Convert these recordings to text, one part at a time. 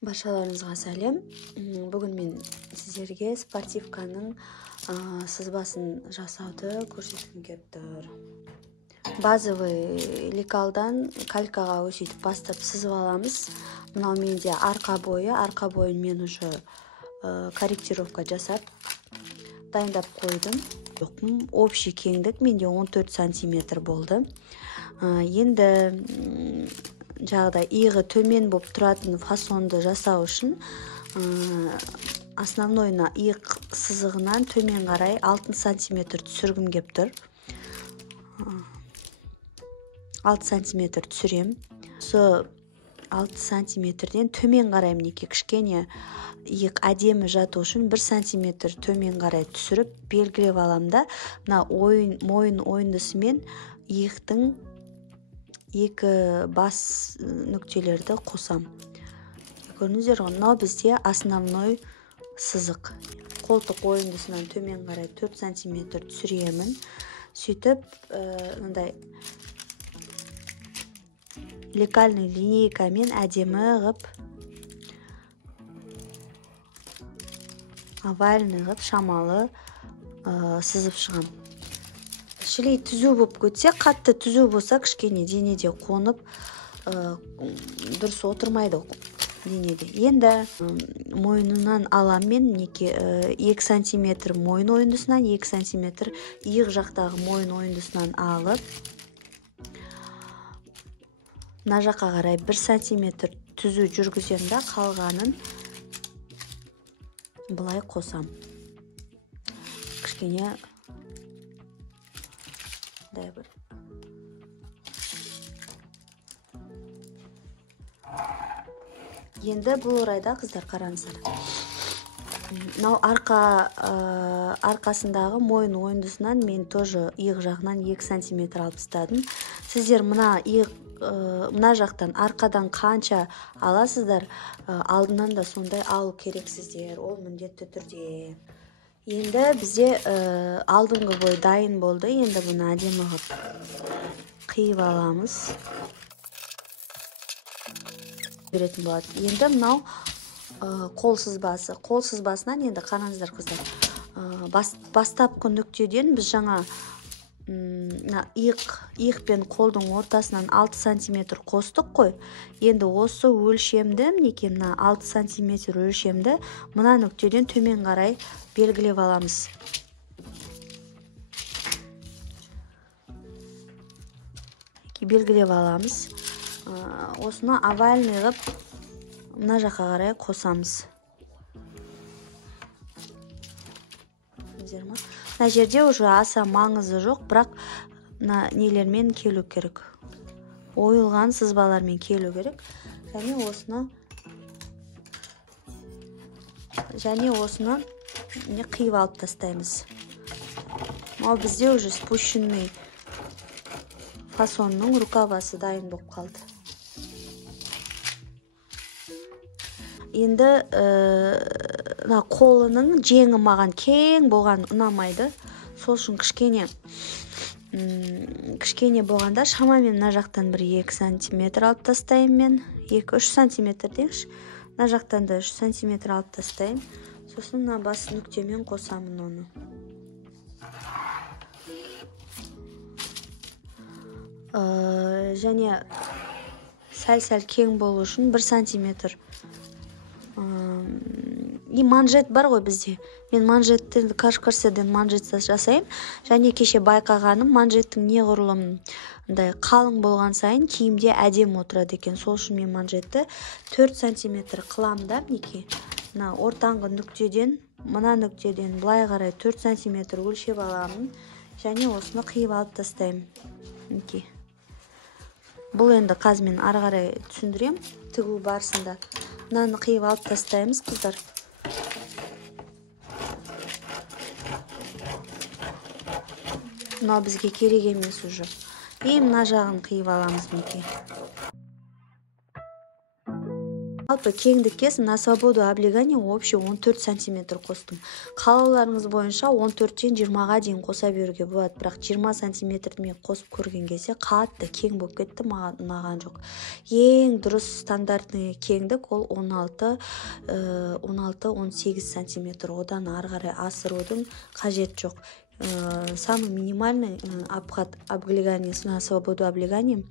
Баршаларыңызға сәлем. Бүгін мен сіздерге спортивканың сызбасын жасауды көрсеткім келіп тұр. Базовый лекалдан калькаға өсетіп бастап сызып аламыз. Мынау менде арқа бойын мен уже корректировка жасап дайындап қойдым. Общий кеңдік менде 14 сантиметр болды. Енді жағда иығы төмен болып тұратын фасонды жасау үшін основнойына иық сызығынан төмен қарай 6 сантиметр түсіргім кеп тұр. 6 сантиметр түсірем. Со 6 сантиметрден төмен қарай мінеке кішкене иық әдемі жату үшін 1 сантиметр төмен қарай түсіріп белгілеп алам да, мына мойын ойындысымен иықтың екі бас нүктелерді қосам. Көрдіңіздер ғой, мынау бізде основной сызық. Қолтық ойындысынан төмен қарай 4 сантиметр түсіремін. Сөйтіп, мындай лекальный линейкамен әдемі ғып, овальный ғып, шамалы сызып шығам. Шілей түзу болып көтсе, қатты түзу болса, кішкене денеде қонып, дұрыс отырмайды денеде. Енді мойнынан алам мен 2 сантиметр мойын ойындысынан, 2 сантиметр иық жақтағы мойын ойындысынан алып, мына жаққа қарай 1 сантиметр түзу жүргізем да, қалғанын былай қосам. Кішкене бір. Енді бұл орайда қыздар қараңыздар. Мынау арқасындағы мойын ойындысынан мен тоже иық жағынан 2 сантиметр алып тастадым. Сіздер мына жақтан арқадан қанша аласыздар, алдынан да сондай алу керексіздер. Ол міндетті түрде. Енді бізде алдыңғы бой дайын болды. Енді бұны әдемі ғып қиып аламыз. Беретін болады. Енді мынау қол сызбасы. Қол сызбасынан енді қараңыздар қыздар. Бастапқы нүктеден біз жаңа иық пен қолдың ортасынан 6 сантиметр қостық қой. Енді осы өлшемді, мінеке мына 6 сантиметр өлшемді мына нүктеден төмен қарай белгілеп аламыз. Белгілеп аламыз. Осыны овальный ғып мына жаққа қарай қосамыз. Мына жерде уже аса маңызы жоқ, бірақ нелермен келу керек. Ойылған сызбалармен келу керек. Және осыны қиып алып тастаймыз. Ол бізде уже спущенный фасонның рукавасы дайын болып қалды. Енді қолының жеңі маған кең болған ұнамайды. Сол үшін кішкене болғанда шамамен мына жақтан 1-2 сантиметр алып тастайым мен. 2-3 сантиметр дейікші. Мына жақтан да 3 сантиметр алып тастайым. Сосын мына бас нүктемен қосамын оны. Және сәл-сәл кең болу үшін 1 сантиметр. Манжет бар ғой бізде. Мен манжеттен, кашкарседен манжет жасайым. Және кеше байқағаным, манжеттің неғұрлым қалың болған сайын киімде әдем отырады екен. Сол үшін мен манжетті 4 сантиметр қылам да, мінеке. Мына ортаңғы нүктеден, мына нүктеден былай қарай 4 сантиметр өлшеп аламын. Және осыны қиып алып тастаймын. Мінеке. Бұл енді қазір мен ары қарай түсіндірем, тігу барысында. Мынаны қиып алып тастаймыз, қыздар. Мынау бізге керек емес уже. Мына жағын қиып аламыз, мінеке. Жалпы кеңдікке на свободу облегания общий 14 сантиметр қостым. Қалауларыңыз бойынша 14-тен 20-ға дейін қоса беруге болады, бірақ 20 сантиметрді мен қосып көрген кезде қатты кең болып кетті, маған ұнаған жоқ. Ең дұрыс стандартный кеңдік ол 16-18 сантиметр. Одан ары қарай асырудың қажет жоқ. Самый минимальный обхват облегания на свободу облегания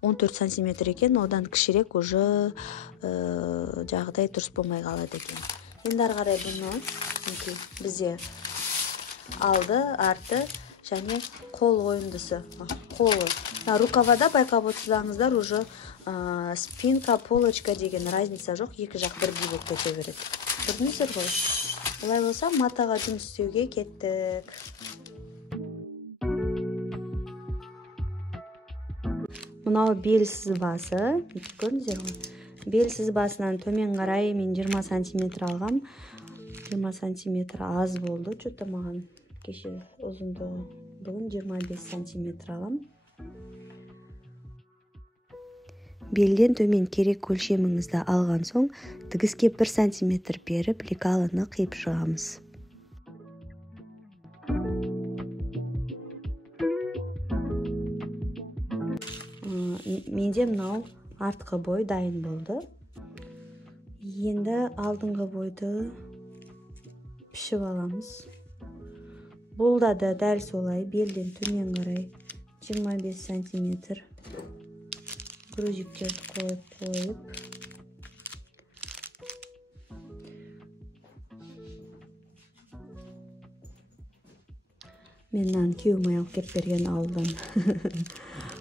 14 сантиметр екен, одан кішірек уже жағдай дұрыс болмай қалады екен. Енді ары қарай бұны бізде алды, арты және қол ойындысы. Қолы. Рукавада байқап отырсаңыздар уже спинка, полочка деген разница жоқ, екі жақ бірдей болып кете береді. Көрдіңіздер ғой? Олай болса матаға жұмыс істеуге кеттік. Мынау бел сызбасы, көрдіңіздер ғой? Бел сызбасынан төмен қарай мен 20 сантиметр алғам. 20 сантиметр аз болды, что-то маған кеше ұзындығы. Бүгін 25 сантиметр алам. Белден төмен керек өлшеміңізді алған соң, тігіске 1 сантиметр беріп, лекалыны қиып шығамыз. Менде мынау артқы бой дайын болды. Енді алдыңғы бойды пішіп аламыз. Бұл да дәл солай, белден төмен қарай 25 сантиметр. Грузиктерді қойып. Меннен күйеуім алып кеп берген ауылдан.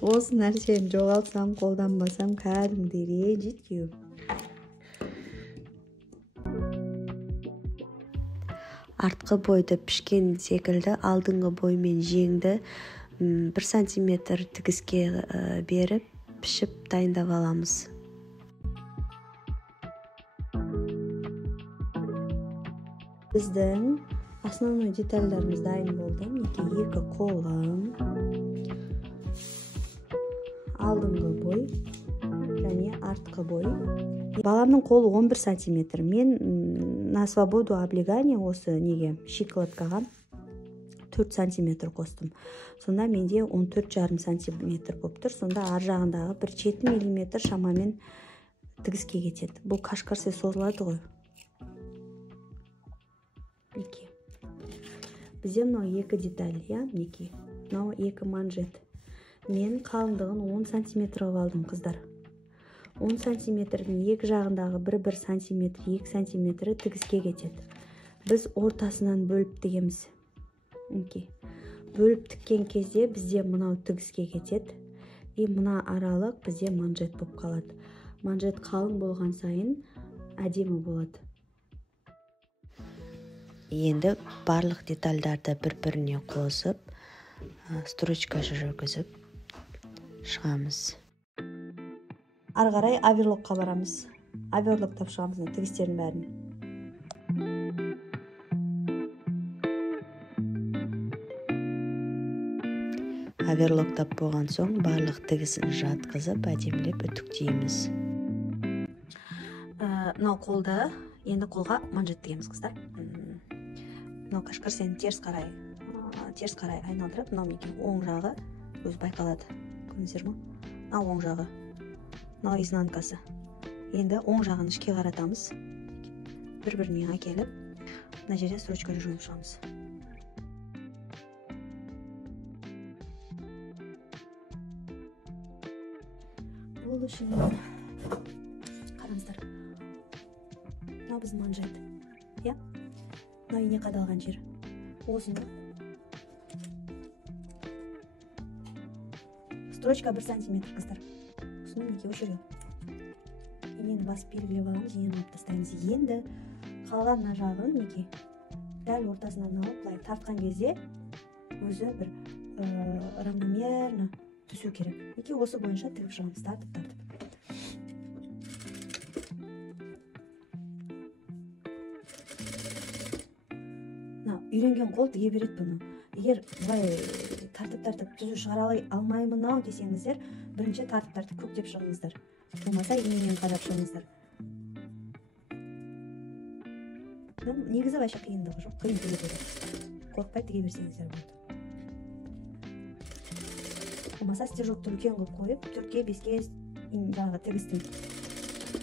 Осы нәрсені жоғалтсам, қолданбасам, кәдімгідей ренжиді күйеуім. Артқы бойды пішкен секілді алдыңғы бой мен жеңді 1 сантиметр тігіске беріп, пішіп дайындап аламыз. Біздің основной детальдарымыз дайын болды. Екі қолым, алдыңғы бой және артқы бой. Баламның қолы 11 сантиметр. Мен на свободу облегания осы неге щиколоткаға 4 сантиметр қостым. Сонда менде 14,5 сантиметр болып тұр. Сонда ар жағындағы бір 7 миллиметр шамамен тігіске кетеді. Бұл қашқарсыз созылады ғой. Бізде мынау екі деталь, мынау екі манжет. Мен қалыңдығын 10 сантиметр алдым, қыздар. 10 сантиметрдің екі жағындағы 1 сантиметр, 2 сантиметрі тігіске кетеді. Біз ортасынан бөліп тігеміз. Бөліп тіккен кезде бізде мынау тігіске кетеді. И мына аралық бізде манжет болып қалады. Манжет қалың болған сайын әдемі болады. Енді барлық детальдарды бір-біріне қосып, строчка жүргізіп шығамыз. Ары қарай оверлокқа барамыз. Оверлоктап шығамыз тігістердің бәрін. Оверлоктап болған соң барлық тігісін жатқызып, әдемілеп үтіктейміз. Мынау қолды, енді қолға манжет тігеміз, қыздар. Мынау кашкарсені теріс қарай айналдырып, мынау оң жағы өзі байқалады. Көрдіңіздер ме? Мынау оң жағы. Мынау изнанкасы. Енді оң жағын ішке қаратамыз. Бір-біріне әкеліп, мына жерде строчка жүргізіп шығамыз. Бұл үшін қараңыздар. Мынау біздің манжет. Мынау ине қадалған жер. Осыны. Строчка 1 сантиметр, қыздар. Осыны осы жерге. Инені басып белгілеп аламыз, инені алып тастаймыз. Енді қалған мына жағын дәл ортасынан алып, былай тартқан кезде өзі бір равномерно түсу керек. Осы бойынша тігіп шығамыз, тартып. Үйренген қол тіге береді бұны. Егер бұлай тартып түзу шығара алмаймын ау десеңіздер, бірінші тартып көктеп шығыңыздар. Болмаса инемен қадап шығыңыздар. негізі вообще қиындығы жоқ, қиын тіге береді. Қорықпай тіге берсеңіздер болады. Болмаса стежокты үлкен қылып қойып, 4-ке 5-ке жаңағы тігістің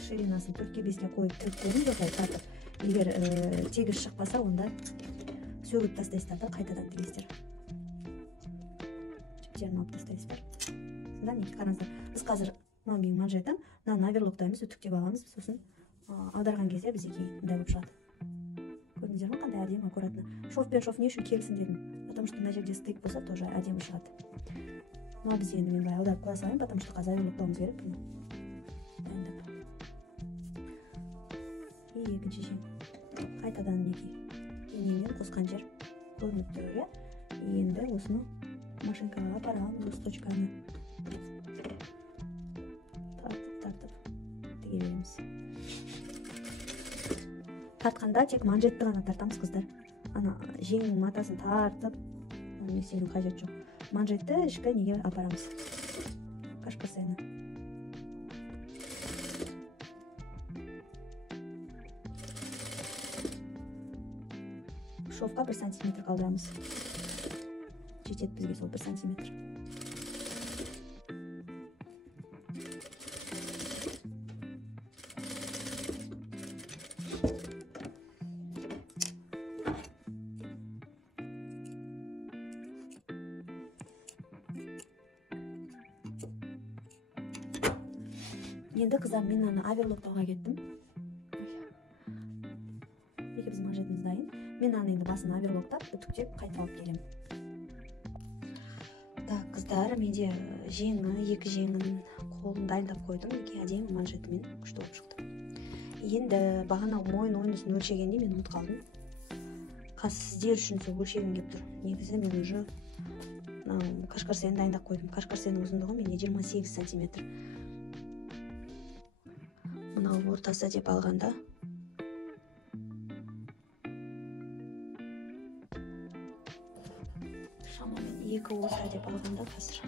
ширинасын 4-ке 5-ке қойып тігіп қойыңыз, осылай тартып. Егер тегіс шықпаса, онда сөгіп тастайсыздар да қайтадан тігесіздер. Жіптерін алып тастайсыздар. Сонда неге қараңыздар. Біз қазір мына менің манжетім, мынаны оверлоктаймыз, үтіктеп аламыз, сосын аударған кезде бізде мындай болып шығады. Көрдіңіздер ме, қандай әдемі, аккуратно. Шов пен шов не үшін келсін дедім, потому что мына жерде стык болса, тоже әдемі шығады. Мына біз енді мен былай аударып қоя салайын, потому что қазір оверлоктауымыз керек. Дайындап. И екінші жең. Қайтадан неге енемен қосқан жер көрініп тұр, иә? Енді осыны машинкаға апарамыз, осы точканы тартып тіге береміз. Тартқанда тек манжетті ғана тартамыз, қыздар. Ана жеңнің матасын тартып, не істеудің қажеті жоқ. Манжетті ішкі неге апарамыз. Кашкасені. Шовқа 1 сантиметр қалдырамыз. Жетеді бізге сол 1 сантиметр. Енді қыздар, мен аны оверлоктауға кеттім. Екі біз манжетіміз дайын. Мен аны енді басын оверлоктап, үтіктеп қайта алып келем. Так, қыздар, менде екі жеңін қолын дайындап қойдым. Екі әдемі манжетімен күшті болып шықты. Енді бағана мойын ойнысын өлшегенде мен ұмытып қалдым. Қазір сіздер үшін сол өлшегім келіп тұр. Негізі мен уже кашкарсені дайындап қойдым. Кашкарсенің ұзындығы менде 28 сантиметр. Мынау ортасы деп алғанда шамамен 2 оса деп алғанда қазір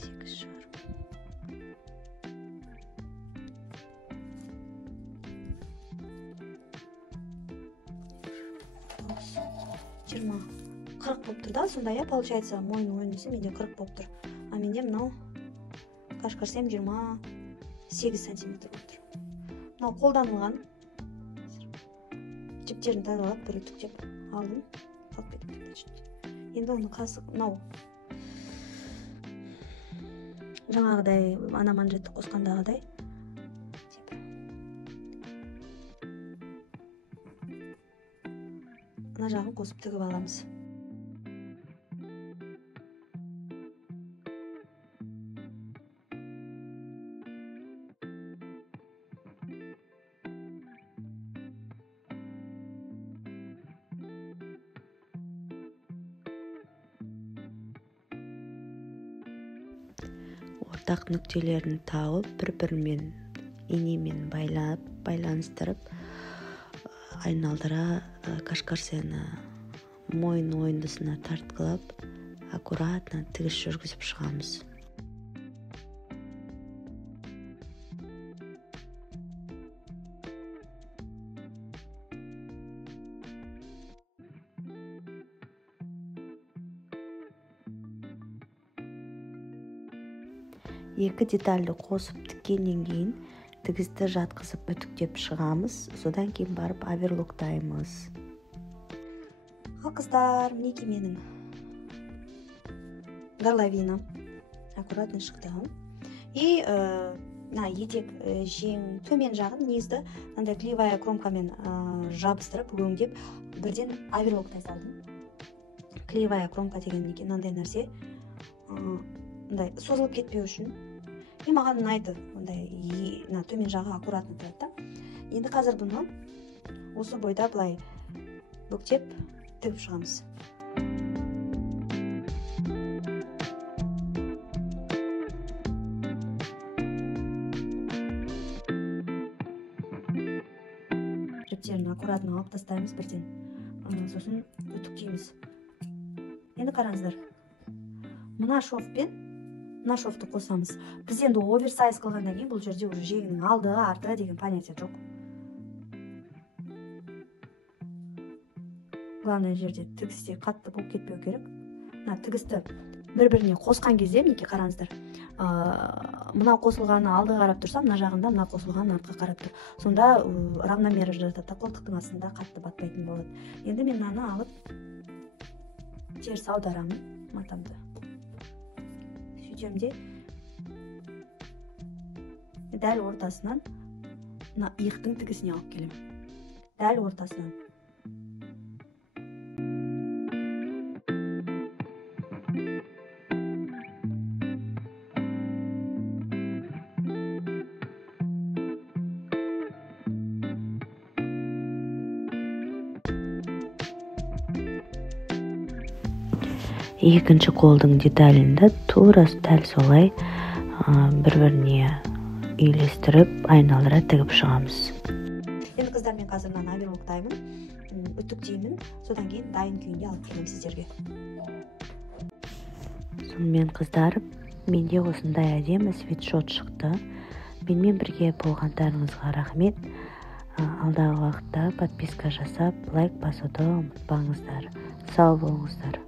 8 жарым. Жиырма 40 болып тұр да, сонда, я, получается, мойын ойынысы менде 40 болып тұр. А менде мынау кашкарсем 28 сантиметр болып тұр. Мынау қолданылған. Жіптерін тазалап, бір үтіктеп алдым. Алып кетіп. Енді оны мынау жаңағыдай ана манжетті қосқандағыдай ана жағын қосып тігіп аламыз. Ортақ нүктелерін тауып, бір-бірімен инемен байланыстырып, айналдыра кашкарсені мойын ойындысына тартқылап, аккуратно тігіс жүргізіп шығамыз. Екі детальді қосып тіккеннен кейін тігісті жатқызып үтіктеп шығамыз, содан кейін барып оверлоктаймыз. Ал қыздар, мінеки менің горловинам аккуратно шықты. И етек жең төмен жағын негізді андай клеевая кромкамен жабыстырып, өңдеп, бірден оверлоктай салдым. Клеевая кромка деген екен, мынандай нәрсе созылып кетпеу үшін. И маған ұнайды, төмен жағы аккуратно тұрады. Енді қазір бұны осы бойда былай бүктеп тігіп шығамыз. Жіптерін аккуратно алып тастаймыз бірден. Сосын үтіктейміз. Енді қараңыздар. Мына шовпен мына шовты қосамыз. Біз енді оверсайз қылғаннан кейін бұл жерде уже жеңнің алды, арты деген понятие жоқ. Главное жерде тігісте қатты болып кетпеу керек. Мына тігісті бір-біріне қосқан кезде, мінекей қараңыздар. Мына қосылғаны алды қарап тұрса, мына жағында мына қосылғаны артқа қарап тұр. Сонда равномер жатады, қолтықтың астында қатты батпайтын болады. Енді мен мынаны алып теріс аударамын матамды. Сөйтем де дәл ортасынан мына иықтың тігісіне алып келемін. Дәл ортасынан. Екінші қолдың деталінде тура дәл солай бір-біріне үйлестіріп, айналдыра тігіп шығамыз. Енді қыздар, мен қазір мынаны оверлоктаймын, үтіктеймін, содан кейін дайын күйінде алып келемін сіздерге. Сонымен қыздар, менде осындай әдемі свитшот шықты. Менімен бірге болғандарыңызға рахмет. Алдағы уақытта подписка жасап, лайк басуды ұмытпаңыздар. Сау болыңыздар.